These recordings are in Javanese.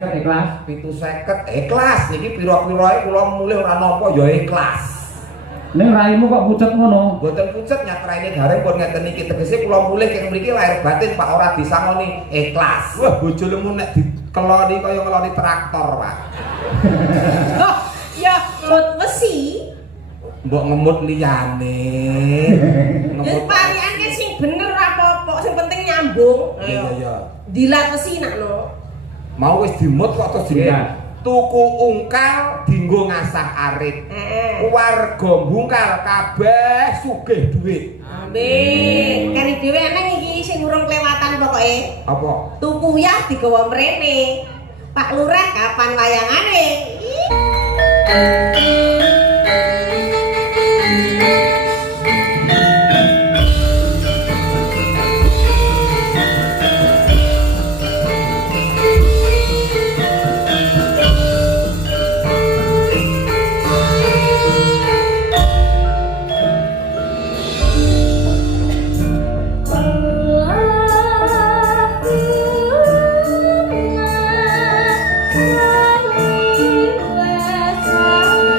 Ikhlas 750 ikhlas niki pira-pirae kula mulih ora napa ya ikhlas. Ning raimu kok pucet ngono? Mboten pucet nyatraine gareng pun ngeten iki tegese kula mulih keng mriki lahir batin Pak ora disangoni ikhlas. Wah bojo lemu nek dikeloni kaya ngeloni traktor, Pak. Loh, ya ngemut besi. Mbok ngemut liyane. Ya parian kan sing bener apa-apa, sing penting nyambung. Iya iya. Dilat besi nakno. Mau wis dimut kok terus Iya. tuku ungkal dinggo ngasah arit. Warga bungkal kabeh sugih dhuwit. Amin. Kari dhewe eneng iki sing urung kelewatan pokoke. Apa? Tuku uyah digawa mrene. Pak Lurah kapan wayangane? Allahumma sholli wa sallim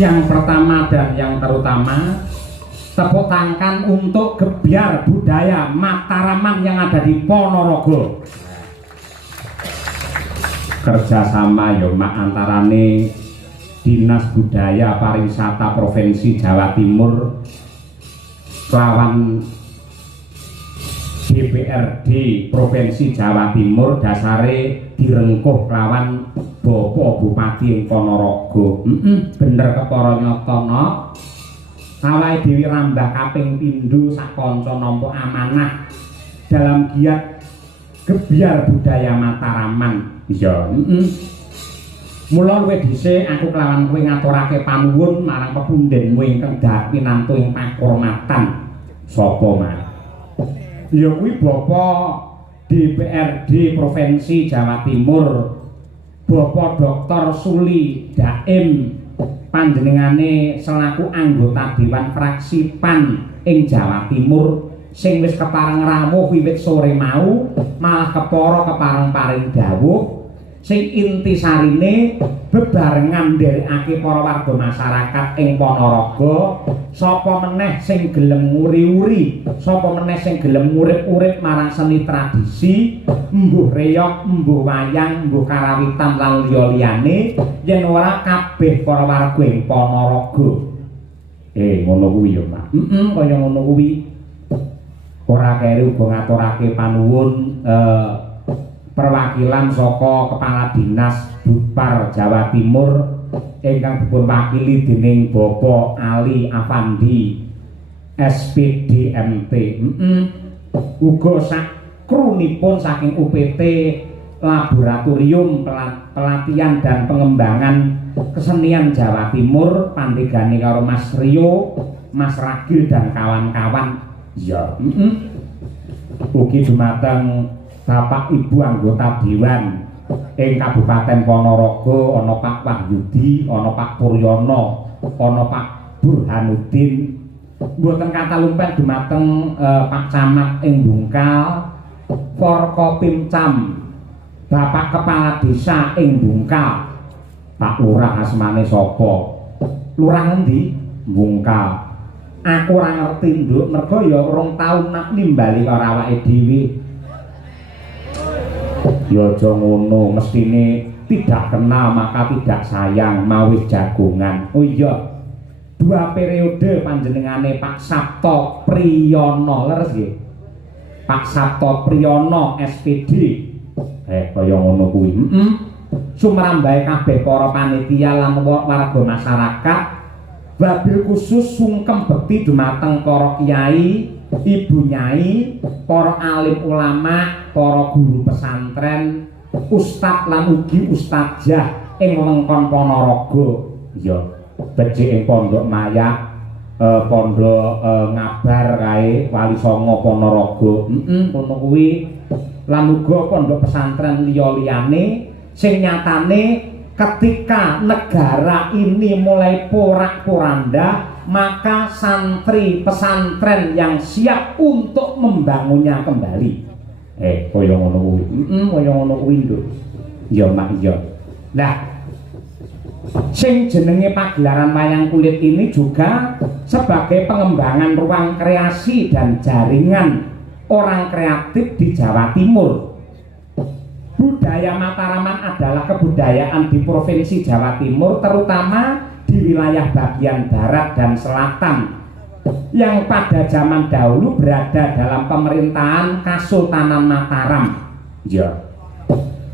Yang pertama dan yang terutama, tepuk tangan untuk Gebyar Budaya Mataraman yang ada di Ponorogo. Kerjasama ya mak antarane Dinas Budaya Pariwisata Provinsi Jawa Timur lawan DPRD Provinsi Jawa Timur dasare direngkuh lawan Bapak Bupati ing Ponorogo. Bener kepara nyatana awake dhewe rambah kaping pindho sak kanca nampa amanah dalam giat Gebyar Budaya Mataraman. Iya, mula luwih dhisik aku kelawan kowe ngaturake panuwun marang pepundhenmu ingkang dak pinantu ing pakurmatan. Sapa mas? Ya kuwi Bapak DPRD Provinsi Jawa Timur, Bapak Dr. Suli Daim, panjenengane selaku anggota Dewan Fraksi PAN ing Jawa Timur sing wis kepareng rawuh wiwit sore mau, malah kepara kepareng paring dawuh sing intisarine bebarengan nderekake para warga masyarakat ing Ponorogo, sapa meneh sing gelem nguri-uri, sapa meneh sing gelem urip-urip marang seni tradisi, mbuh reog, mbuh wayang, mbuh karawitan lan liya-liyane, yen ora kabeh para warga ing Ponorogo. Ngono kuwi ya, Mak. Kaya ngono kuwi. Ora keri uga ngaturake panuwun perwakilan saka Kepala Dinas Budpar Jawa Timur ingkang dipun wakili dening Bapak Ali Afandi SPDMT. Uga sak krunipun saking UPT Laboratorium Pelatihan dan Pengembangan Kesenian Jawa Timur pandegane karo Mas Rio, Mas Ragil dan kawan-kawan. Ya, ugi dumateng Bapak Ibu anggota Dewan ing Kabupaten Ponorogo, ana Pak Wahyudi, ana Pak Puryono, ana Pak Burhanuddin, mboten katalumpen dumateng Pak Camat ing Bungkal, Forkopimcam, Bapak Kepala Desa ing Bungkal, Pak Lurah asmane sapa? Lurah endi? Bungkal. Aku ora ngerti nduk, mergo ya rong taun nak nimbali karo awake dhewe. Ya aja ngono, mestine tidak kenal maka tidak sayang, mawis jagongan. Oh iya, 2 periode panjenengane Pak Sabto Priyono, leres nggih? Pak Sabto Priyono SPD. Kaya ngono kuwi. Sumrambahe kabeh para panitia lan warga masyarakat, wabil khusus sungkem bekti dumateng para kiai, ibu nyai, para alim ulama, para guru pesantren, ustad lan ugi ustadzah ing wewengkon Ponorogo. Ya, becik ing Pondok Mayak, Pondok Ngabar kae Wali Songo Ponorogo. Ngono kuwi. Lan uga pondok pesantren liya-liyane sing nyatane ketika negara ini mulai porak-poranda, maka santri pesantren yang siap untuk membangunnya kembali. Kaya ngono kuwi. Kaya ngono kuwi lho. Ya mak ya. Nah, sing jenenge pagelaran wayang kulit ini juga sebagai pengembangan ruang kreasi dan jaringan orang kreatif di Jawa Timur. Budaya Mataraman adalah kebudayaan di Provinsi Jawa Timur, terutama di wilayah bagian barat dan selatan, yang pada zaman dahulu berada dalam pemerintahan Kasultanan Mataram. Ya.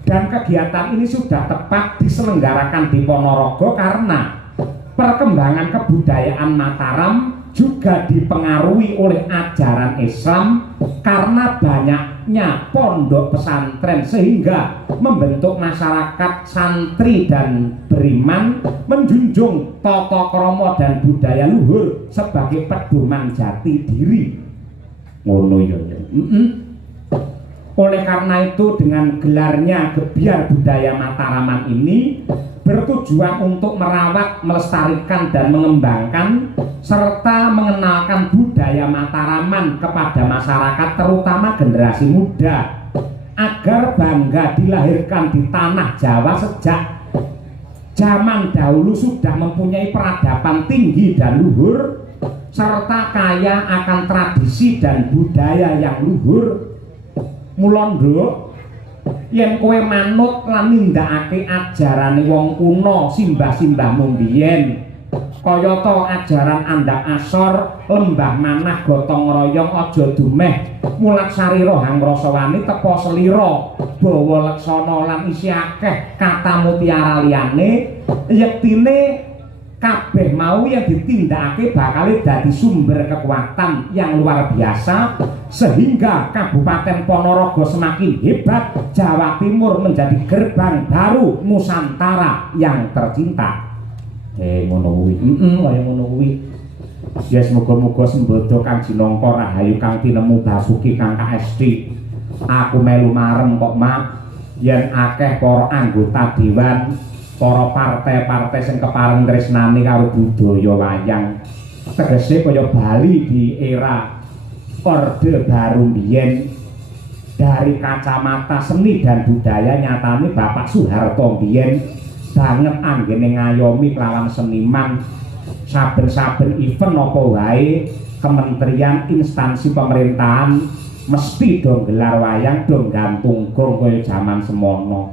Dan kegiatan ini sudah tepat diselenggarakan di Ponorogo karena perkembangan kebudayaan Mataram juga dipengaruhi oleh ajaran Islam karena banyaknya pondok pesantren sehingga membentuk masyarakat santri dan beriman menjunjung tata krama dan budaya luhur sebagai pedoman jati diri. Ngono ya. Oleh karena itu dengan gelarnya Gebyar Budaya Mataraman ini bertujuan untuk merawat, melestarikan dan mengembangkan serta mengenalkan budaya Mataraman kepada masyarakat terutama generasi muda agar bangga dilahirkan di tanah Jawa sejak zaman dahulu sudah mempunyai peradaban tinggi dan luhur serta kaya akan tradisi dan budaya yang luhur. Mula nduk yen kowe manut lan nindakake ajarane wong kuno simbah-simbahmu mbiyen kaya ta ajaran Andak Asor, Lembah Manah, Gotong Royong, aja dumeh mulat sarira hangrasawani tepa selira bawa leksana lan isi akeh kata mutiara liyane yektine kabeh mau yang ditindakake bakal dadi sumber kekuatan yang luar biasa sehingga Kabupaten Ponorogo semakin hebat, Jawa Timur menjadi gerbang baru Nusantara yang tercinta. Ngono kuwi. Kaya ngono kuwi. Ya semoga-moga sembodo Kang Jinangka rahayu Kang tinemu Basuki Kang KSD. Aku melu marem kok Mak yen akeh para anggota dewan para partai-partai sing kepareng tresnani karo budaya wayang tegese kaya Bali di era Orde Baru mbiyen dari kacamata seni dan budaya nyatane Bapak Soeharto mbiyen banget anggene ngayomi kelawan seniman saben-saben event apa wae kementerian instansi pemerintahan mesti dong gelar wayang dong gantung gong kaya jaman semono.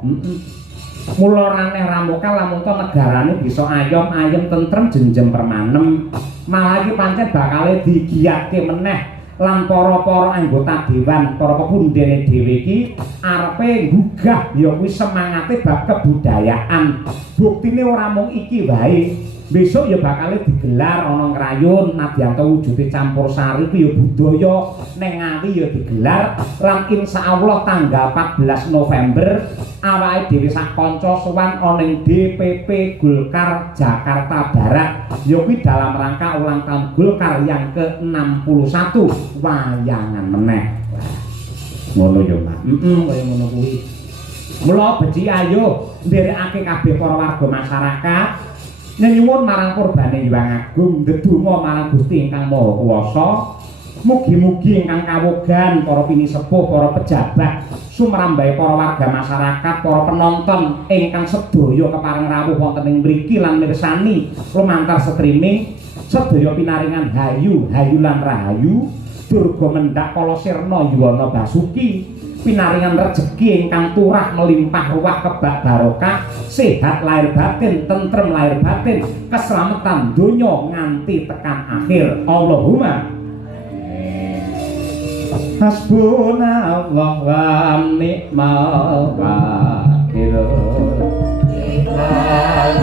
Mula raneh ramuka lamun to negarane bisa ayom-ayem tentrem jenjem permanem malah iki pancen bakal digiyatke meneh lan para-para anggota dewan para pepundhene dhewe iki arepe nggugah ya kuwi semangate bab kebudayaan buktine ora mung iki wae besok ya bakal digelar ana ngrayun nadyan wujude campur sari ku ya budaya ning Ngawi ya digelar lan insyaallah tanggal 14 November awake dhewe sak kanca sowan ana ning DPP Golkar Jakarta Barat ya kuwi dalam rangka ulang tahun Golkar yang ke-61 wayangan meneh ngono ya Mas kaya ngono kuwi mula beci ayo nderekake kabeh para warga masyarakat nyuwun marang Purbane Hyang Agung ndedonga marang Gusti Ingkang Maha Kuwasa mugi-mugi ingkang kawogan para pinisepuh para pejabat sumrambahe para warga masyarakat para penonton ingkang sedaya kepareng rawuh wonten ing mriki lan mirsani lumantar streaming sedaya pinaringan hayu lan rahayu durga mendak kala sirna yuwana Basuki pinaringan rejeki ingkang turah melimpah ruah kebak barokah sehat lahir batin tentrem lahir batin keselamatan donya nganti tekan akhir Allahumma hasbunallah wa ni'mal wakil Engkang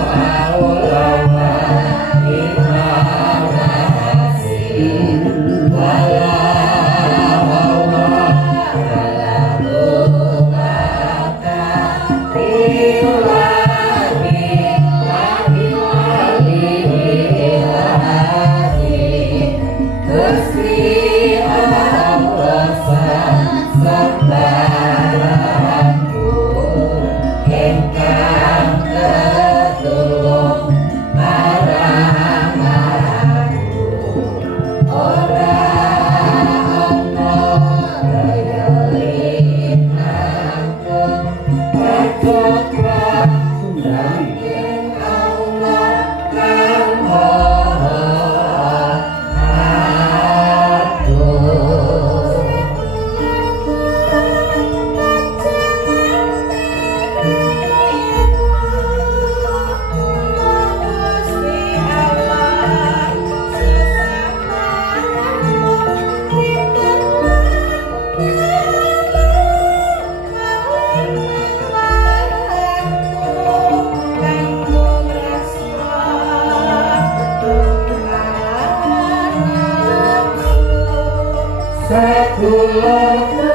sedulurku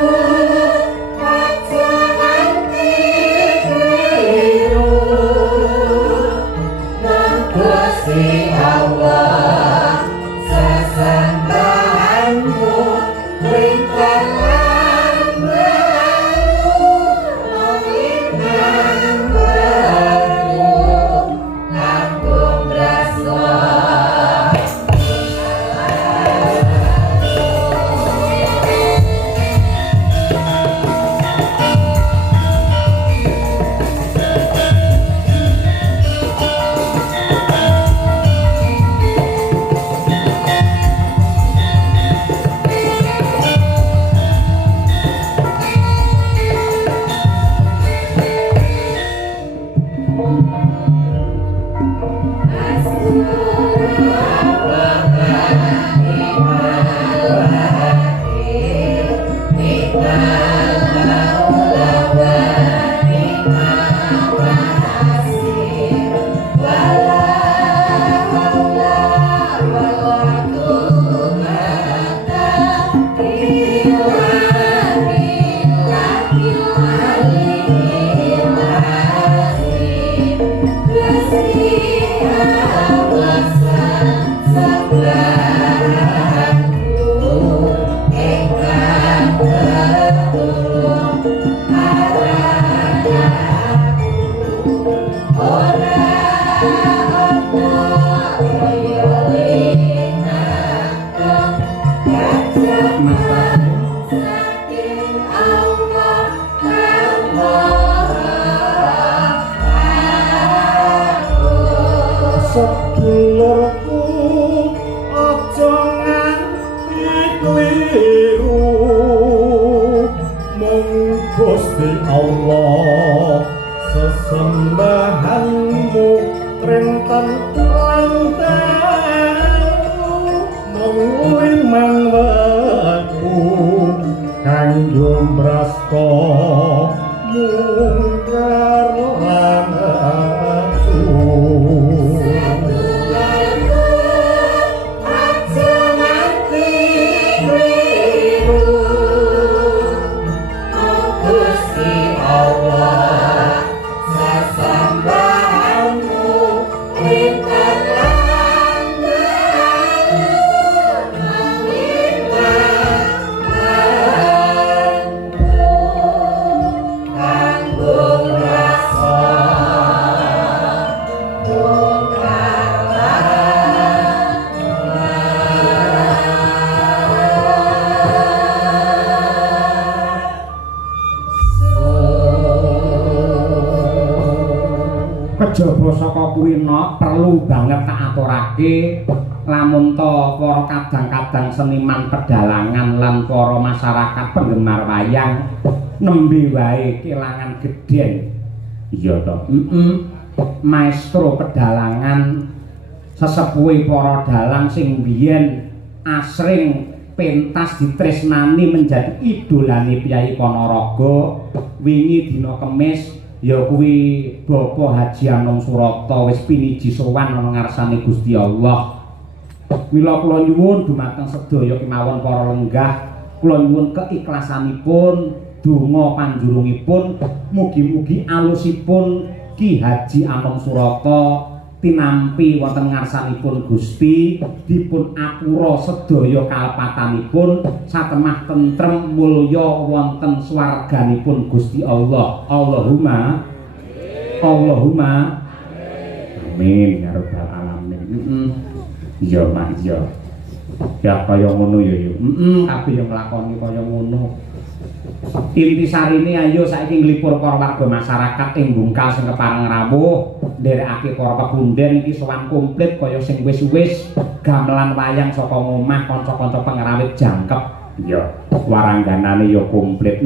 aja nganti keliru Gusti Allah sesembahanmu lingkar lan baru lingkar baru langkung rasa sedulurku aja nganti kliru mung Gusti Allah sesembahanmu renten lan mung limang wektu kanggo mrasta mungkar lan kejaba saka kuwi perlu banget tak aturake lamun to para kadang-kadang seniman pedalangan lan para masyarakat penggemar wayang nembe wae kelangan gedhen iya to maestro pedalangan sesepuhe para dalang sing biyen asring pentas ditresnani menjadi idolane Kyai Ponorogo wingi dina Kemis ya kuwi Bapak Haji Anom Surata wis piniji sowan ana ngarsane Gusti Allah. Mila kula nyuwun dumateng sedaya kemawon para lenggah, kula nyuwun keikhlasanipun donga panjurungipun mugi-mugi alusipun Ki Haji Anom Surata tinampi wonten ngarsanipun Gusti dipun apura sedaya kalpatanipun satemah tentrem mulya wonten swarganipun Gusti Allah. Allahumma amin ya rabbal alamin. Iya Mak iya. Ya kaya ngono ya yo. Kabeh yo nglakoni kaya ngono. Intisarine ayo saiki nglipur para warga masyarakat ing Bungkal sing kepareng rawuh nderekake para kebunden iki sowan komplit kaya sing wis-wis gamelan wayang saka omah kanca-kanca pengrawit jangkep ya warangganane ya komplit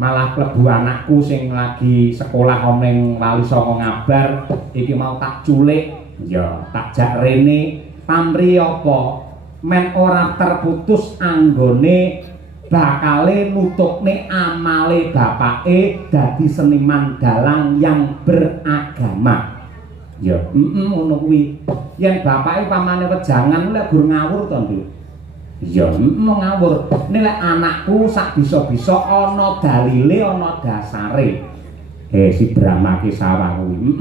malah klebu anakku sing lagi sekolah ning Wali Songo ngabar iki mau tak culik ya tak jak rene pamri apa men ora terputus anggone bakale nutukne amale bapake dadi seniman dalang yang beragama. Ya, ngono kuwi. Yen bapake pamane wejangan lek gur ngawur to, Nduk. Ya mau ngawur. Nek anakku sak bisa-bisa ana dalile ana dasare. Si Brahma ki sawah kuwi.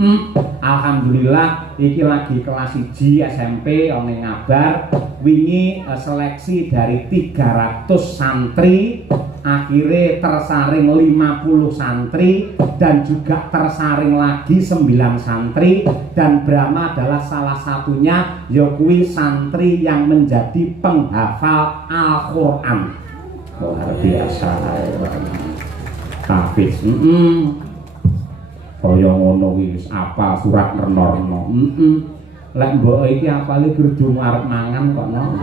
Alhamdulillah iki lagi kelas 1 SMP ana ngabar wingi seleksi dari 300 santri akhirnya tersaring 50 santri dan juga tersaring lagi 9 santri dan Brahma adalah salah satunya yaitu santri yang menjadi penghafal Al-Qur'an. Luar biasa. Hafiz. Kaya ngono kuwi wis apa surat nerno-nerno. Lek mbok iki apale gerdu arep mangan kok no.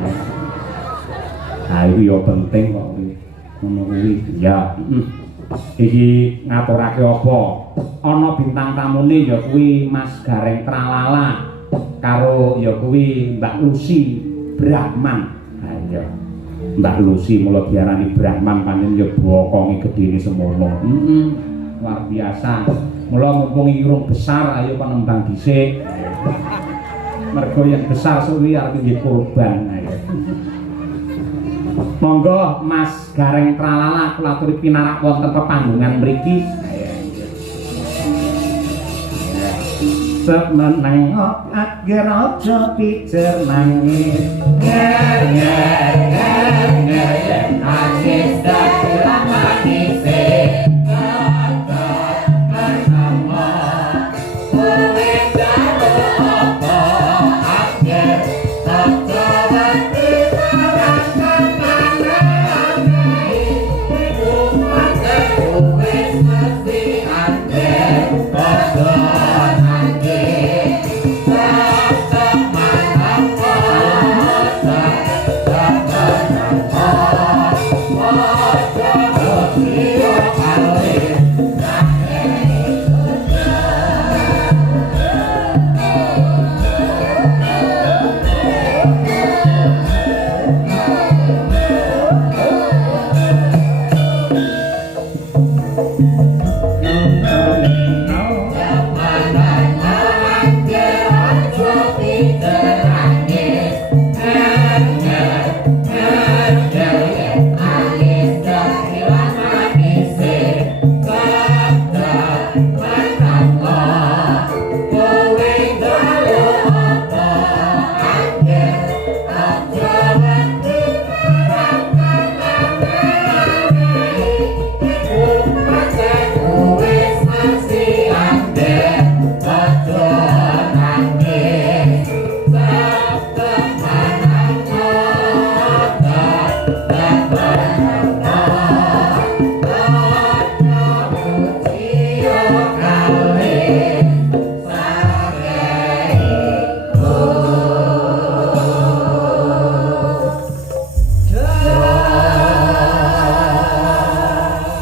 Ha iki yo penting kok kuwi. Ngono kuwi ya. Iki ngaturake apa? Ana bintang tamune ya kuwi Mas Gareng Tralala karo ya kuwi Mbak Lucy Brahman. Ha iya. Mbak Lucy mula diarani Brahman pancen ya bokonge gedene semono. Luar biasa. Mula mumpung irung besar ayo penembang dhisik. Mergo yang besar suwi arep nggih kurban. Monggo Mas Gareng Tralala kula aturi pinarak wonten pepanggungan mriki. Semenengok ager aja pijer nangis. Nger nangis dadi lamanise.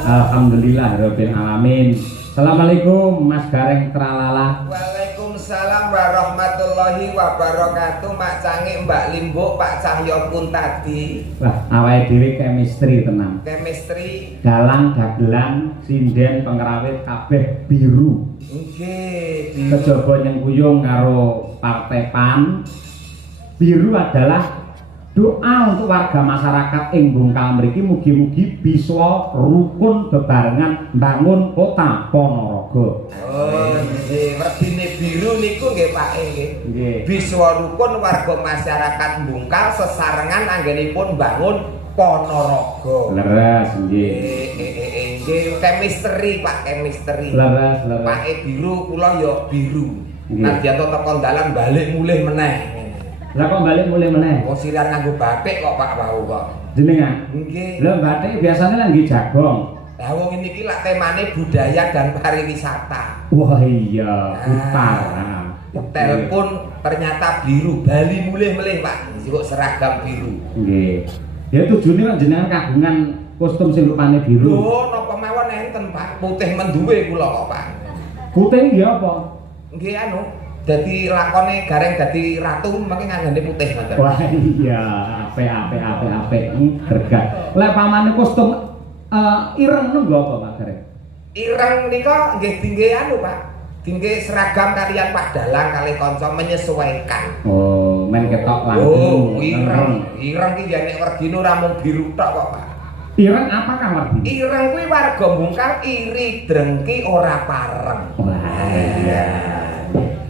Alhamdulillahirabbil alamin. Assalamualaikum Mas Gareng Tralala. Waalaikumsalam warahmatullahi wabarakatuh. Mak Cange, Mbak Limbo, Pak Cahyo pun tadi. Wah, awake dhewe chemistry tenang. Chemistry. Dalang dagelan sinden pengrawit kabeh biru. Nggih, Kejaba nyengkuyung karo Partai PAN. Biru adalah doa untuk warga masyarakat ing Bungkal mriki mugi-mugi bisa rukun bebarengan bangun kota Ponorogo. Oh, nggih, wedine biru niku nggih Pak nggih. Nggih. Bisa rukun warga masyarakat Bungkal sesarengan anggenipun bangun Ponorogo. Leres nggih. Nggih, chemistry Pak, chemistry. Leres. Pak biru, kula ya biru. Nggih. Nadyan tekan dalan balik mulih meneh. Lah kok balik mulai meneh? Wong sirar nganggo batik kok Pak bau kok. Jenengan? Nggih. Lah batik biasanya lagi jagong. Lah wong iki lak temane budaya dan pariwisata. Wah iya, utara. Telepon ternyata biru, Bali mulih melih Pak. Kok seragam biru. Nggih. Ya tujuane kok jenengan kagungan kostum sing rupane biru. Lho, napa mawon enten Pak, putih menduwe kula kok Pak. Putih nggih apa? Nggih anu, dadi lakone Gareng dadi ratu mangke nganggane putih ngoten. Wah iya, apik. Berkat. Lek pamane kostum ireng nunggu apa Pak Gareng? Ireng nika nggih dingge anu Pak. Dingge seragam kalian Pak Dalang kali kanca menyesuaikan. Oh, men ketok Oh, langsung. ireng ki ya nek werdine ora mung biru tok kok, Pak. Ireng apakah wardi? Ireng kuwi warga Bungkal iri drengki ora pareng. Wah, iya.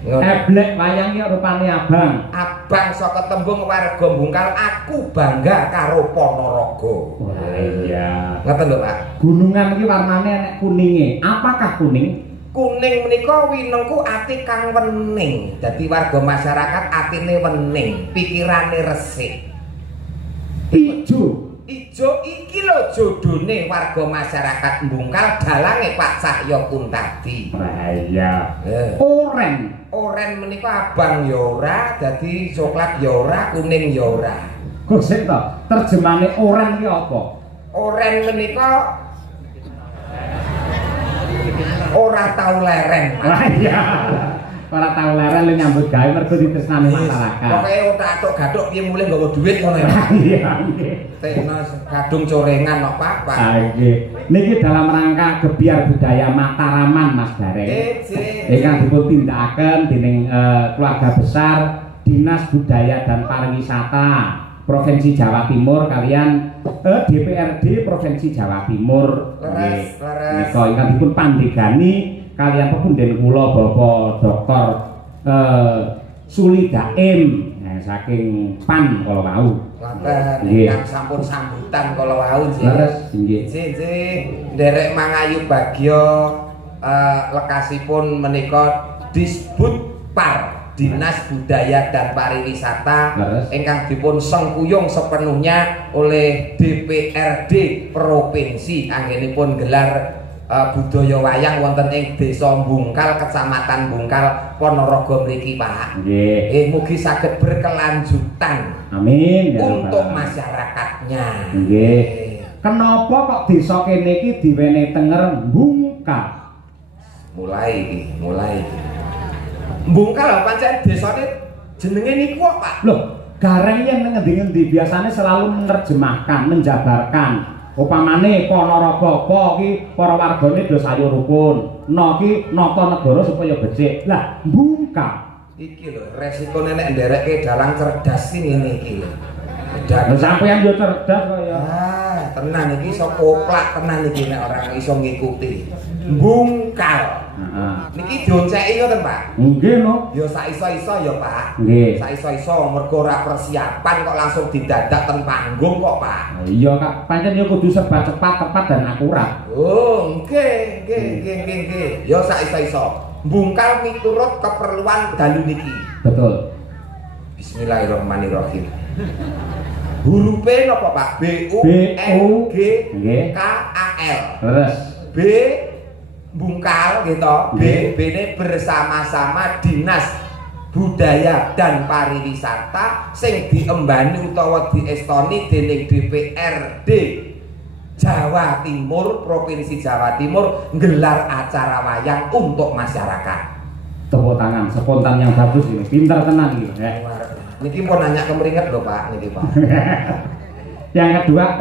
Eblek wayang ki rupane abang. Abang saka tembung warga Bungkal, aku bangga karo Ponorogo. Wah, iya. Ngoten lho, Pak. Gunungan iki warnane enek kuninge. Apakah kuning? Kuning menika winengku ati kang wening. Dadi warga masyarakat atine wening, pikirane resik. Ijo. Ijo iki lho jodone warga masyarakat Bungkal dalange Pak Cahyo Kuntadi. Wah, iya. Oren. Oren menika abang ya ora, dadi coklat ya ora, kuning ya ora. Kok sik to? Terjemahane oren ki apa? Oren menika ora tau leren. Wah, iya. Ora tau leren lu nyambut gawe mergo ditresnani masyarakat. Pokoke otak gathuk piye mulih nggawa dhuwit ngono ya. Iya, nggih. Tekno kadung corengan kok Pak. Ah, nggih. Niki dalam rangka gebiar budaya Mataraman Mas Gareng. Ingkang dipun tindakaken dening keluarga besar Dinas Budaya dan Pariwisata Provinsi Jawa Timur kalian DPRD Provinsi Jawa Timur. Leres. Nika ingkang dipun pandegani kalian pepunden kula Bapak Dr. Suli Daim saking PAN kala wau. Wonten ingkang sampun sambutan kala wau nggih. Leres nggih. Nggih, nderek Mangayu Bagyo lekasipun menika Disbudpar Dinas Budaya dan Pariwisata ingkang dipun sengkuyung sepenuhnya oleh DPRD Provinsi anggenipun gelar budaya wayang wonten ing Desa Bungkal, Kecamatan Bungkal, Ponorogo mriki, Pak. Nggih. Mugi saged berkelanjutan. Amin ya untuk masyarakatnya. Nggih. Kenapa kok desa kene iki diwenehi tenger Bungkal? Mulai. Bungkal pancen desane jenenge niku kok, Pak. Loh, Gareng yen ngendi-endi biasanya selalu menerjemahkan, menjabarkan. Upamane Ponorogo apa iki para wargane do sayur rukun. No ki nata negara supaya becik. Lah, Bungkal. Iki lho, resikone nek nderekke dalang cerdas ki ngene iki lho. Sampeyan yo cerdas kok ya. Tenan iki iso koplak tenan iki nek ora iso ngikuti. Bungkal. Niki dionceki ngoten, Pak. Nggih, no. Ya saiso-iso ya, Pak. Nggih. Saiso-iso mergo ora persiapan kok langsung didadak ten panggung kok, Pak. Iya, Kak. Pancen yo kudu serba cepat, tepat dan akurat. Oh, nggih. Ya saiso-iso. Bungkal miturut keperluan dalu niki. Betul. Bismillahirrahmanirrahim. Hurufe napa, Pak? B U N G K A L. Terus B Bungkal gitu. B ne bersama-sama Dinas Budaya dan Pariwisata sing diembani utawa diestoni dening DPRD Jawa Timur, Provinsi Jawa Timur nggelar acara wayang untuk masyarakat. Tepuk tangan, spontan yang bagus ini, pintar tenan ini. Niki mau nanya kemeringet lho Pak, niki Pak. Yang kedua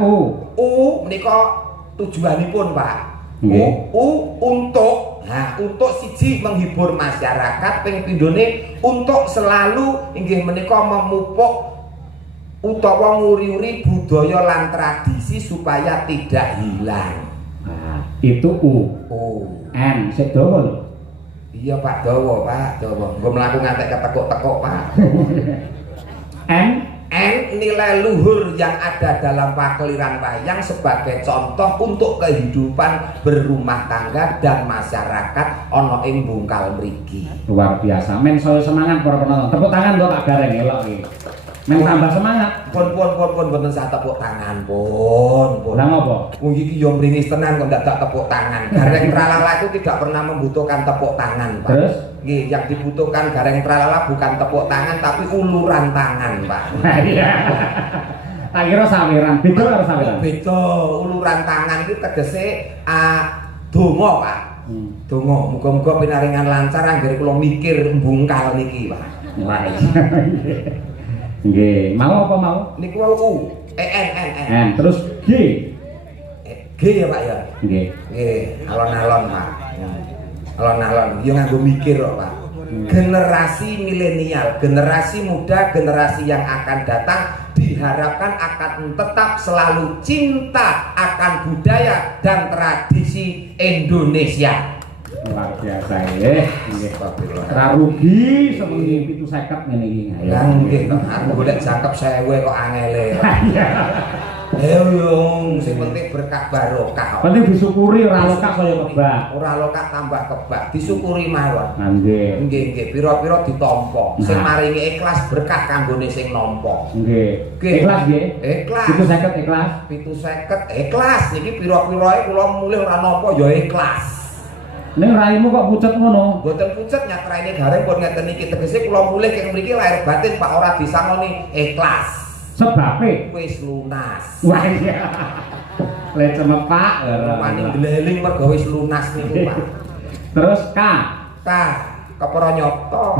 U menika tujuanipun Pak. Untuk, nah untuk siji menghibur masyarakat, ping pindhone untuk selalu inggih menika memupuk utawa nguri-uri budaya lan tradisi supaya tidak hilang. Nah, itu U. N sik dawa lho. Iya Pak, dawa Pak, dawa. Nggo mlaku ngantek ketekuk-tekuk Pak. N nilai luhur yang ada dalam pakliran wayang sebagai contoh untuk kehidupan berumah tangga dan masyarakat ana ing Bungkal mriki. Luar biasa. Men saya semangat para penonton. Tepuk tangan buat Pak Gareng elok iki. Men tambah semangat. Pun mboten sak tepuk tangan pun. Lah ngopo? Wong iki yo mringis tenan kok ndak tepuk tangan. Gareng Tralala itu tidak pernah membutuhkan tepuk tangan, Pak. Terus? Nggih, yang dibutuhkan Gareng Tralala bukan tepuk tangan tapi uluran tangan, Pak. Iya. Tak kira saweran, beda karo saweran. Beda, uluran tangan iki tegese donga, Pak. Donga, muga-muga pinaringan lancar anggere kula mikir Bungkal niki, Pak. Wah. Nggih, mau apa mau? Niku wau U, N. Terus G. G ya, Pak ya. Nggih. Nggih, alon-alon, Pak. Alon-alon, yo nganggo mikir kok, Pak. Generasi milenial, generasi muda, generasi yang akan datang diharapkan akan tetap selalu cinta akan budaya dan tradisi Indonesia. Luar biasa nggih. Nggih. Ora rugi semengi 750 ngene iki. Ya nggih, aku golek cakep 1000 kok angele. Iya. Yung, sing penting berkah barokah. Penting disyukuri ora lokak kaya kebak. Ora lokak tambah kebak, disyukuri mawon. Nggih. Nggih, pira-pira ditampa. Sing maringi ikhlas berkah kanggone sing nampa. Nggih. Ikhlas nggih? Ikhlas. 750 ikhlas. 750 ikhlas. Niki pira-pirae kula mulih ora nampa ya ikhlas. Ning raimu kok pucet ngono? Mboten pucet nyatraine gareng pun ngeten iki tegese kula mulih keng mriki lahir batin Pak ora disangoni ikhlas. Sebabe Wis lunas. wah iya. Le cemepak Wani gleling mergo wis lunas niku, Pak. Terus K. Kepara nyoto.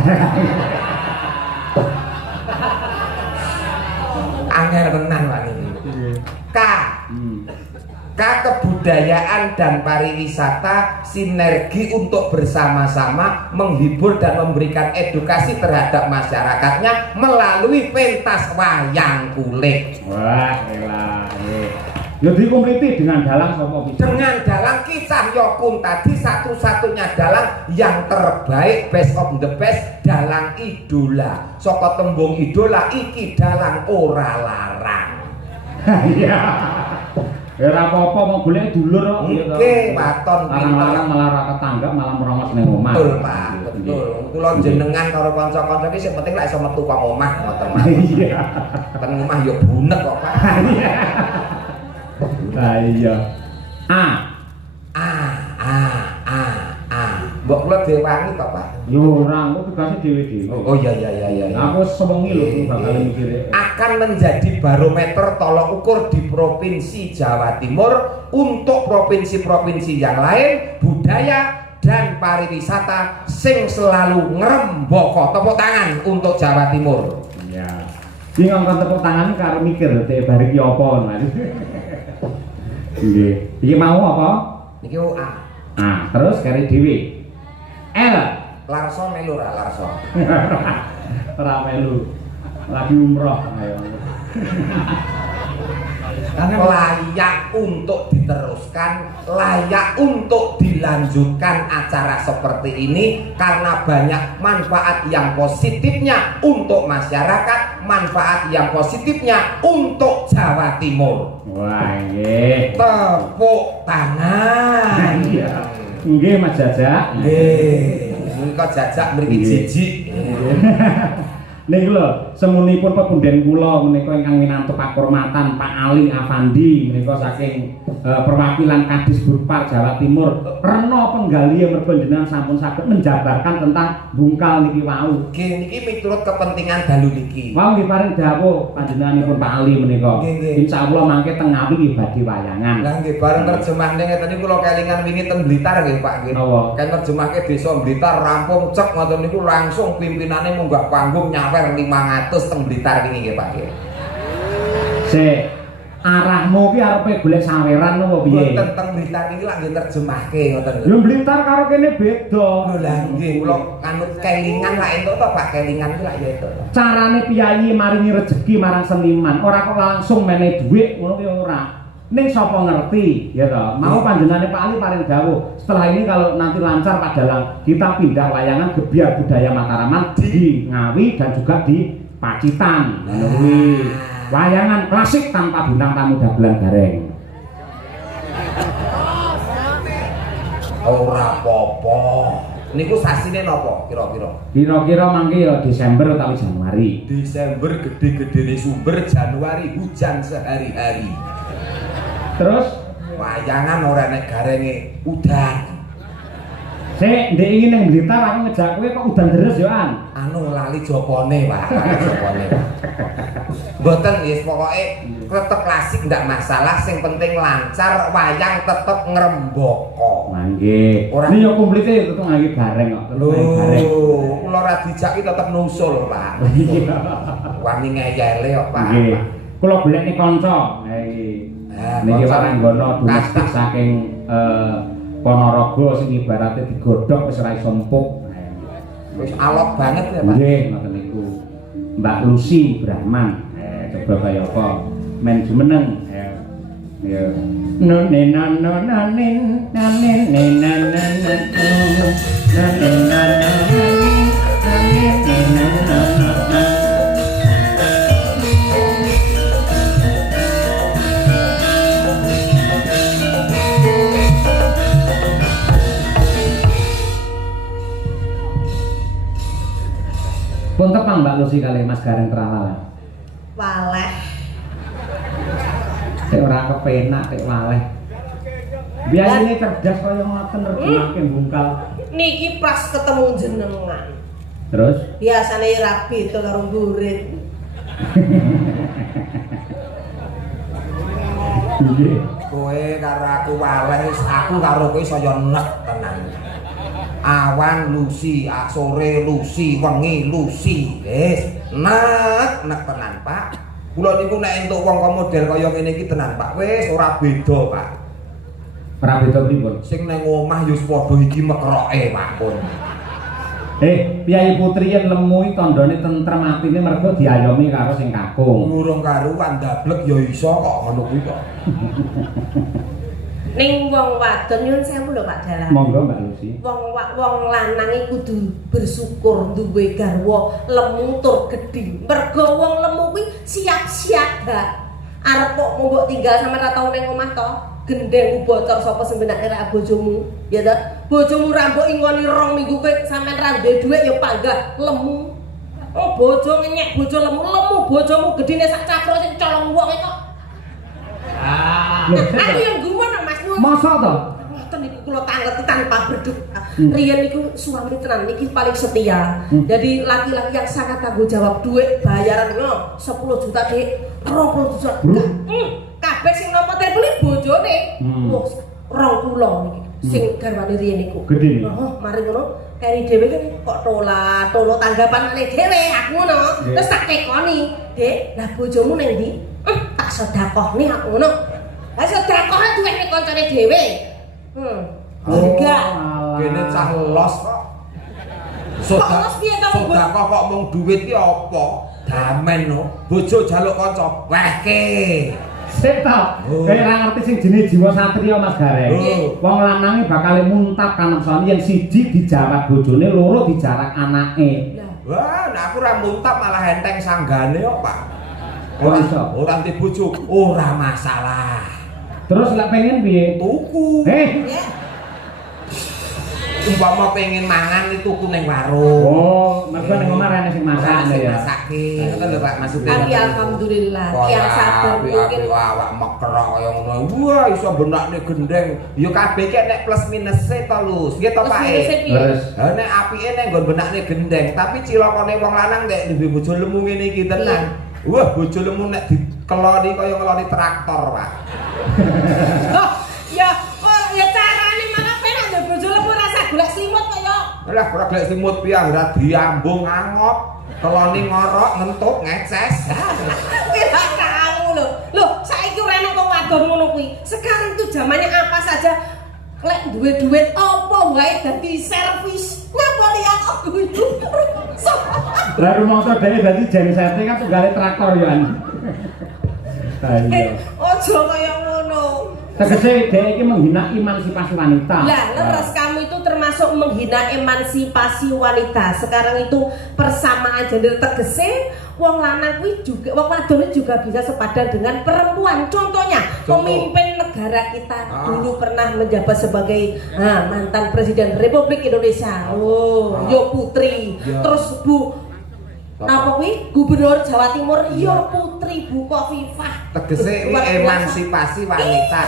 Angel tenan Pak niki. K. K kebudayaan dan pariwisata sinergi untuk bersama-sama menghibur dan memberikan edukasi terhadap masyarakatnya melalui pentas wayang kulit. Wah, elah. Ya dikompleti dengan dalang sapa bisa? Dengan dalang Kisah Yokun tadi satu-satunya dalang yang terbaik, best of the best, dalang idola. Saka tembung idola iki dalang ora larang. Iya. Ya ora apa-apa mau golek dulur kok. Nggih, waton larang-larang malah ra ketanggap malah merongos ning omah. Betul, Pak. Betul. Kula jenengan karo kanca-kanca iki sing penting lek iso metu kok omah ngoten, Mas. Iya. Ten omah ya bunek kok, Pak. Iya. Lah iya. A. Mbok kula diwangi kok, Pak. Yo ora, aku tugasnya dhewe-dhewe. Oh iya. Aku sewengi lho bakal mikire. Akan menjadi barometer tolok ukur di Provinsi Jawa Timur untuk provinsi-provinsi yang lain budaya dan pariwisata sing selalu ngrembaka. Tepuk tangan untuk Jawa Timur. Iya. Iki ngangkat tepuk tangan karo mikir teh bar iki apa Mas. Nggih. Iki mau apa? Niki A. Terus kari dhewe. L. Larso melu ra Larso. Ora melu. Lagi umroh ayo. Layak untuk diteruskan, layak untuk dilanjutkan acara seperti ini karena banyak manfaat yang positifnya untuk masyarakat, manfaat yang positifnya untuk Jawa Timur. Wah, nggih. Tepuk tangan. Iya. Nggih Mas Jajak. Nggih. Menika jajak mriki jijik. Niku lho, semunipun pepunden kula menika ingkang winantu pakurmatan Pak Ali Afandi menika saking perwakilan Kadis Burpar Jawa Timur. Rena penggali mergo jenengan sampun saged menjabarkan tentang bungkal niki wau. Nggih niki miturut kepentingan dalu niki. Wau nggih paring dawuh panjenenganipun Pak Ali menika. Insyaallah mangke teng Ngawi nggih badhe wayangan. Lah nggih bareng terjemahne ngeten niku kula kelingan wingi teng Blitar nggih Pak nggih. Kan terjemahke desa Blitar rampung cek ngoten niku langsung pimpinane munggah panggung nyawer 500 teng Blitar wingi nggih Pak nggih. Sik arahmu ki arepe golek saweran apa piye? Mboten teng Blitar niki lak nggih terjemahke ngoten lho. Yo Blitar karo kene beda. Lho lah nggih kula kanut kelingan lak entuk to Pak kelingan ki lak ya entuk. Carane piyayi maringi rejeki marang seniman, ora kok langsung menehi dhuwit ngono ki ora. Ning sapa ngerti ya toh. Mau panjenengane Pak Ali paring dawuh. Setelah ini kalau nanti lancar Pak Dalang, kita pindah wayangan Gebyar Budaya Mataraman di Ngawi dan juga di Pacitan. Ngono kuwi. Wayangan klasik tanpa bintang tamu dagelan gareng. Ora apa-apa. Niku sasine napa kira-kira? Kira-kira mangke ya Desember atau Januari. Desember gede-gedene sumber, Januari hujan sehari-hari. Terus wayangan ora nek garenge udan. Sik, ndek iki ning Blitar aku ngejak kowe kok udan deres yo an. Anu lali jopone, Pak. Jopone. Mboten wis pokoke tetep klasik ndak masalah, sing penting lancar, wayang tetep ngrembaka. Mangke. Ini yo komplite tetep ngangge bareng kok. Lho, kula ra dijaki tetep nusul, Pak. Iya. Wani ngeyele kok, Pak. Nggih. Kula golekne kanca. Ha iki. Niki waranggono domestik saking Ponorogo sing ibarate digodhog wis ora iso empuk. Wis alot banget ya, Pak. Nggih, ngoten niku. Mbak Lucy Brahman. Coba kaya apa? Men jumeneng. Ya. No ne no no no nin nanin ne na na na no na ne na na nanin ne na na na. Pun tepang Mbak Lucy kali Mas Gareng Terawalan. Waleh. Cek ora kepenak cek waleh. Biasane cerdas kaya ngoten rejimake bungkal. Niki pas ketemu jenengan. Terus Biasane rabi to karo murid. nggih. Kowe karo aku waleh, aku karo kowe saya nek tenan. Awan Lucy, sore Lucy, wengi Lucy. Wis, nek tenan, Pak. Kula niku nek entuk wong model kaya ngene iki tenan, Pak. Wis ora beda, Pak. Ora beda pripun? Sing nang omah ya padha iki mekroke, Pak pun. Piyayi putri yen lemu iki tandane tentrem atine mergo diayomi karo sing kakung. Ngurung karuan dablek ya iso kok ngono kuwi kok. Ning wong wadon nyun sewu lho Pak Dalang. Monggo Mbak Lucy. Wong lanang iki kudu bersyukur duwe garwa lemu tur gedhi. Mergo wong lemu kuwi siap-siaga. Arep kok mbok tinggal sampe ra tau ning omah to. Gendeng bocor sapa sing benake ra bojomu. Ya ta? Bojomu ra mbok ingoni 2 minggu kowe sampean ra duwe dhuwit ya panggah lemu. Oh bojo ngenyek bojo lemu bojomu gedine sak cakro sing colong wong kok. Aku yang gumun Mas Nur. Masa to? Ngoten niku kula tanggeti tanpa berduk. Riyen niku suami tenan niki paling setia. Jadi laki-laki yang sangat tanggung jawab duit bayaran ngono 10 juta Dik, 20 juta. Kabeh sing nampa telepon bojone. Wah, 20 niki. Sing garwane riyen niku. Gedhe niki. Oh, mari ngono keri dhewe kan kok tolo tanggapanane dhewe aku ngono. Terus tak tekoni, "Dik, lah bojomu ning ndi?" Tak sedekahne aku ngono. Lah sedekahne duwene kancane dhewe. Enggak. Kene cah los kok. Los piye to, Bu? Sedekah kok mung duit ki apa? Damen no. Bojo jaluk kanca, wehke. Sik ta. Kowe ora ngerti sing jenenge jiwa satriya Mas Gareng. Wong lanange bakal muntap kaneksane yen siji dijarak bojone, loro dijarak anake. Wah, nek aku ora muntap malah enteng sanggane kok, Pak. Oh, iso. Ora anti bojo, ora masalah. Terus lek pengen piye? Tuku. Umpama pengen mangan itu tuku ning warung. Oh, mergo ning omah rene sing masak ya. Masake. Ngoten lho Pak maksudnya. Alhamdulillah, tiyang sabar mungkin awak mekrok kaya ngono. Wah, iso benakne gendeng. Ya kabeh ki nek plus minuse to, Lus. Nggih to, Pak. Terus Ha nek apike nek nggon benakne gendeng, tapi cilokane wong lanang nek duwe bojo lemu ngene iki tenan. Wah, bojo lemu nek dikeloni kaya ngeloni traktor, Pak. Ya, ya carane malah penak ya bojo lemu rasa golek selimut kaya. Lah ora golek semut piye ora diambung angop. Keloni ngorok ngentuk ngeces. Kira kamu lho. Loh, saiki ora ana wong wadon ngono kuwi. Sekarang itu zamannya apa saja lek duwe-duit apa wae dadi servis. Ngapa lihat aku itu? lah rumangsa dhewe dadi jensete kan tunggale traktor ya. Ayo. Ojo kaya ngono. Tegese dhek iki menghina emansipasi wanita. Lah, leres kamu itu termasuk menghina emansipasi wanita. Sekarang itu persamaan gender tegese wong lanang kuwi juga wong wadon juga bisa sepadan dengan perempuan. Contohnya, pemimpin negara kita dulu pernah menjabat sebagai mantan Presiden Republik Indonesia. Oh, Yo Putri. Terus Bu napa kuwi Gubernur Jawa Timur Yo Putri Bu Khofifah. Tegese emansipasi wanita,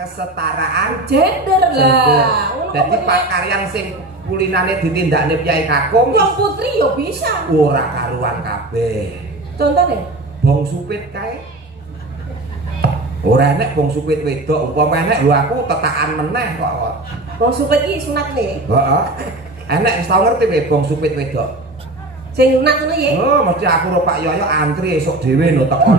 kesetaraan gender lah. Dadi pakaryan sing kulinane ditindakne Kyai Kakung Yo Putri yo bisa. ora karuan kabeh. Contohnya Bong supit kae. Ora enek bong supit wedok, umpama enek lho aku tetakan meneh kok. Bong supit iki sunat nih. Heeh. Enek wis tau ngerti kowe bong supit wedok. Sing sunat ngono ya. Oh, mesti aku karo Pak Yoyo antri esuk dhewe no teko.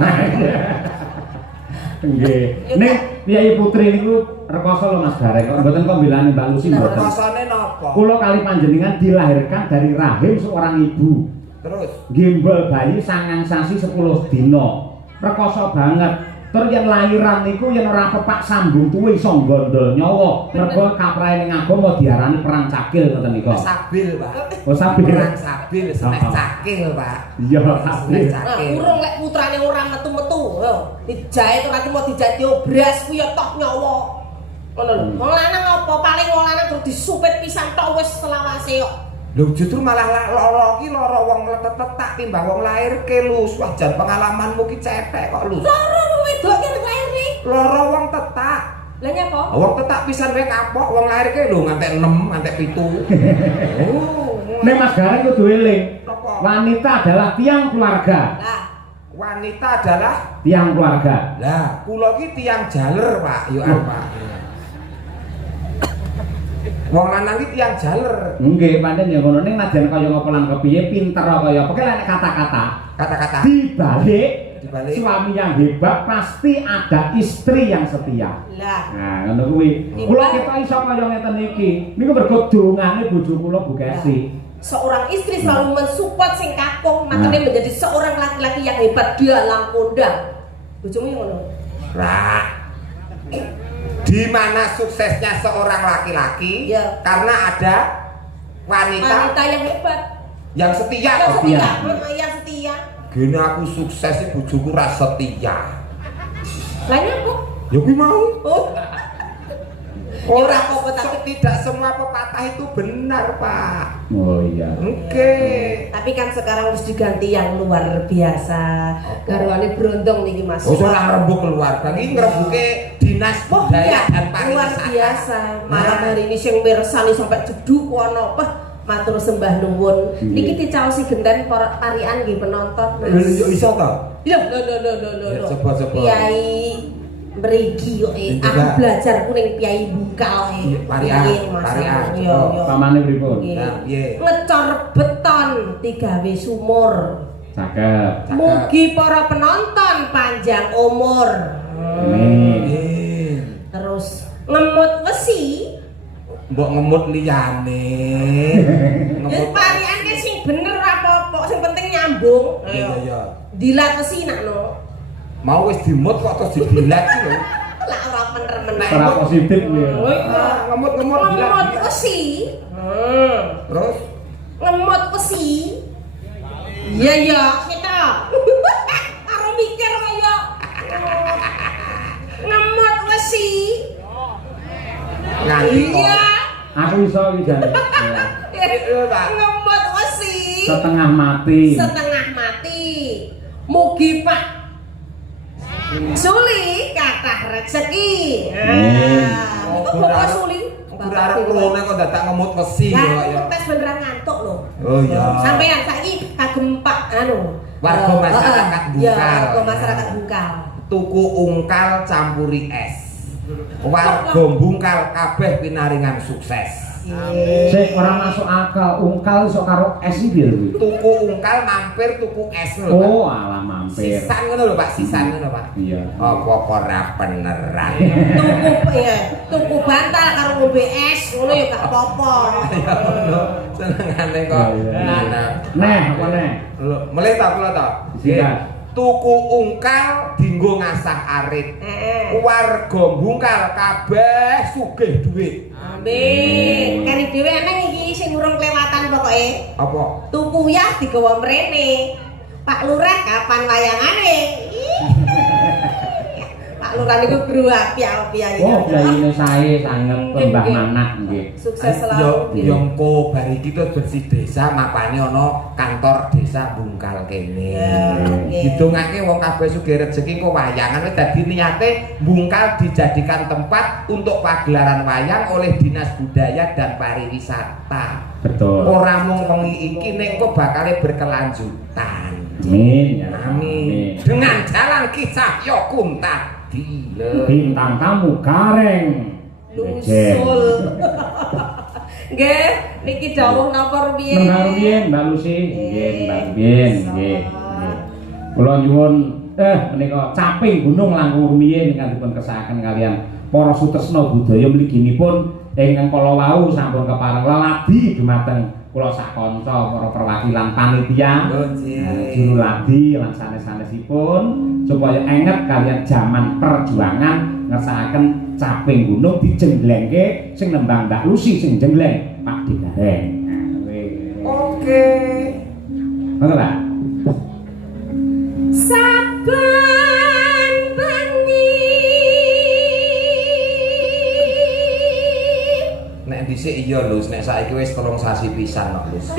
Nggih. Ning Piyayi Putri niku rekoso lho Mas Gareng, kok mboten kok bilani Mbak Lucy mboten. Rekosane napa? Kula kali panjenengan dilahirkan dari rahim seorang ibu. Terus Gimbal bayi sangang sasi 10 dina. Rekoso banget. Tur yen lahiran niku yen ora pepak sambung tuwe iso gondol nyawa. Mergo kaprahe ning agama diarani perang cakil ngoten niku. sabil, Pak. Oh sabil. Perang sabil senes cakil, Pak. Iya, Senes sabil. cakil. Urung lek putrane ora metu-metu. Yo, dijahit ora mau dijahit obras kuwi ya tok nyawa. Ngono lho. Wong lanang apa paling wong lanang terus disupit pisan tok wis selawase kok. Lho justru malah lara iki lara wong letet-letak timbang wong lahir ke lu. Wah, jan pengalamanmu ki cepek kok lu. Lara wong wedok ki lahir nih. Lara wong tetak. Lah nyapa? Wong tetak pisan wae kapok wong lahir ke lho ngantek 6, ngantek 7. Oh. Nek Mas Gareng kudu eling. Apa? Wanita adalah tiang keluarga. Lah, Wanita adalah Tiang keluarga. lah, kula ki tiang jaler, Pak. Yo Pak. Wong lanang ki tiang jaler. Nggih, pancen ya ngono ning najan kaya ngapa lan kepiye pinter kaya apa lek kata-kata. Kata-kata Dibalik dibalik suami yang hebat pasti ada istri yang setia. lah. Nah, ngono kuwi. Kula kita iso kaya ngeten iki. Niku mergo dongane bojo kula Bu Kesi. Seorang istri selalu mensupport sing kakung, makanya menjadi seorang laki-laki yang hebat dia langkondang. Bojomu yang ngono. Lah. Di mana suksesnya seorang laki-laki? Ya. Karena ada wanita Wanita yang hebat, yang setia. yang setia. setia, yang setia. Gini aku sukses sih bojoku ra setia. Lainnya kok? Ya kuwi mau. Oh, Ora Ya, apa-apa, tapi- tidak semua pepatah itu benar, Pak. Oh iya. Oke. tapi kan sekarang harus diganti yang luar biasa. Garwane berondong niki Mas. Oh, ora ngrembug keluarga iki ngrembuke dinas Oh budaya iya, dan luar pariwisata. biasa. Malam hari ini sing mirsani sampai jeduk ono apa? Matur sembah nuwun. Niki dicaosi genten parian nggih penonton. Lho yo iso to? Ya, lo. Ya, coba. Kiai mriki kok Juga. aku belajar kuning Kiai Bungkal Parian, Nggih, Mas. parian. Yo. Pamane pripun? Nggih. Nah, piye? Ngecor beton digawe sumur. Cakep. Mugi para penonton panjang umur. Amin. Terus ngemut wesi. Mbok ngemut liyane. Ya parian ki sing bener apa-apa, sing penting nyambung. Iya. Dilat wesi nakno. Mau wis dimut kok terus dibilat ki lho. Lah ora bener meneh. Ora positif kuwi. Oh iya. Ngemut-ngemut bilat. Ngemut wesi. Terus Ngemut wesi. Iya kita. Karo mikir kaya. Ngemut wesi. nganti kok. Iya. Aku iso iki jane. Iya, Pak. Ngemut wesi. Setengah mati. Setengah mati. Mugi Pak Suli kathah rezeki. Oh, Itu Bapak Suli. Ora arep klone kok dadak ngemut wesi kok ya. Lah tes beneran ngantuk lho. Oh iya. Sampeyan saiki kagem Pak Warga masyarakat Ya, Bungkal. warga masyarakat Bungkal. Tuku ungkal campuri es. Warga Bungkal kabeh pinaringan sukses. Sik ora masuk akal, ungkal iso karo es iki lho. Tuku ungkal mampir tuku es lho, Pak. Oh, alah mampir. Sisan ngono lho, Pak, sisan ngono, Pak. Iya. Apa kok ora beneran? Tuku bantal karo ngombe es ngono ya gak apa-apa. Ya ngono, senengane kok. Iya. Nah, Neh, apa neh? lho, mulai ta kula ta. Sikat. Tuku ungkal dinggo ngasah arit. Warga Bungkal kabeh sugih dhuwit. Amin. Kene dhewe eneng iki sing urung kelewatan pokoke. Apa? Tuku yah digawa mrene. Pak Lurah kapan wayangane? Pak Lurah niku guru api-api Oh, kiyaine sae sanget Mbah Nggih. Manak nggih. Sukses Yo selalu. yo engko bar iki terus bersih desa mapane ana kantor desa Bungkal kene. Ya, nggih. Didongake wong kabeh sugih rezeki kok wayangan wis dadi niate Bungkal dijadikan tempat untuk pagelaran wayang oleh Dinas Budaya dan Pariwisata. Betul. Ora mung wengi iki nek kok bakal berkelanjutan. Amin ya. Amin. Dengan jalan kisah Yokunta. Bintang tamu Gareng. Lusul. Nggih, niki dawuh napa rumiyin? Mbak Rubiyin, Mbak Lucy. Nggih, Mbak Rubiyin, nggih. Kula nyuwun menika caping gunung langkung rumiyin ingkang dipun kersakaken kalian para sutresna budaya mliginipun ingkang kala wau sampun kepareng leladi dumateng kula sak kanca para perwakilan panitia juru ladi lan sanes-sanesipun supaya enget kalian jaman perjuangan ngersakaken caping gunung dijenglengke sing nembang Mbak Lucy sing jengleng Pak Digareng. Oke. Ngono Pak. Saben bengi Nek dhisik iya lho, nek saiki wis 3 sasi pisan kok, Lus.